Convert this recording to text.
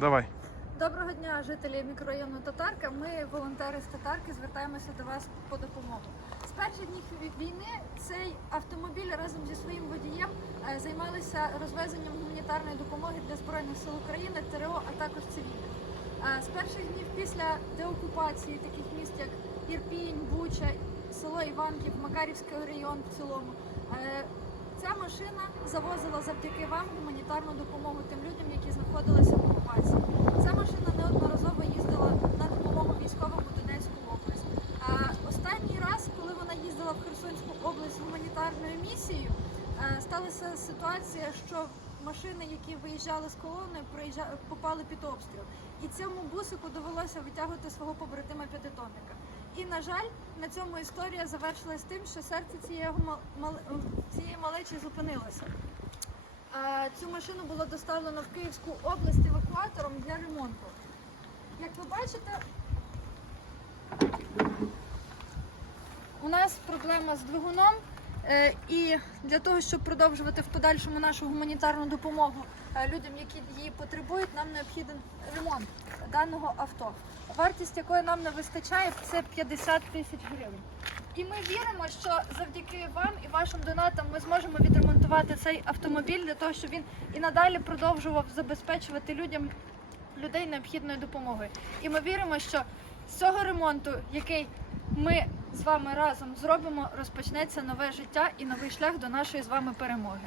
Давай. Доброго дня, жителі мікрорайону Татарка. Ми, волонтери з Татарки, звертаємося до вас по допомогу. З перших днів війни цей автомобіль разом зі своїм водієм е, займалися розвезенням гуманітарної допомоги для збройних сил України, ТРО, а також цивільних. Е, З перших днів після деокупації таких міст, як Ірпінь, Буча, село Іванків, Макарівський район в цілому. е, Ця машина завозила завдяки вам гуманітарну допомогу тим людям, які знаходилися в окупації. Ця машина неодноразово їздила на допомогу військовим у Донецьку область. А останній раз, коли вона їздила в Херсонську область з гуманітарною місією, е, сталася ситуація, що машини, які виїжджали з проїжджа- попали під обстріл. І цьому бусику довелося витягувати свого побратима п'ятитонника. І на жаль, на цьому історія завершилась тим, що серце цієї, мал- цієї малечі зупинилося. Е, Цю машину було доставлено в Київську область евакуатором для ремонту. Як ви бачите, у нас проблема з двигуном. Е, І для того, щоб продовжувати в подальшому нашу гуманітарну допомогу е, людям, які її потребують, нам необхіден ремонт даного авто. Вартість якої нам не вистачає, це 50 тисяч гривень. І ми віримо, що завдяки вам і вашим донатам ми зможемо відремонтувати цей автомобіль для того, щоб він і надалі продовжував забезпечувати людям людей необхідною допомогою. І ми віримо, що з цього ремонту, який ми з вами разом зробимо, розпочнеться нове життя і новий шлях до нашої з вами перемоги.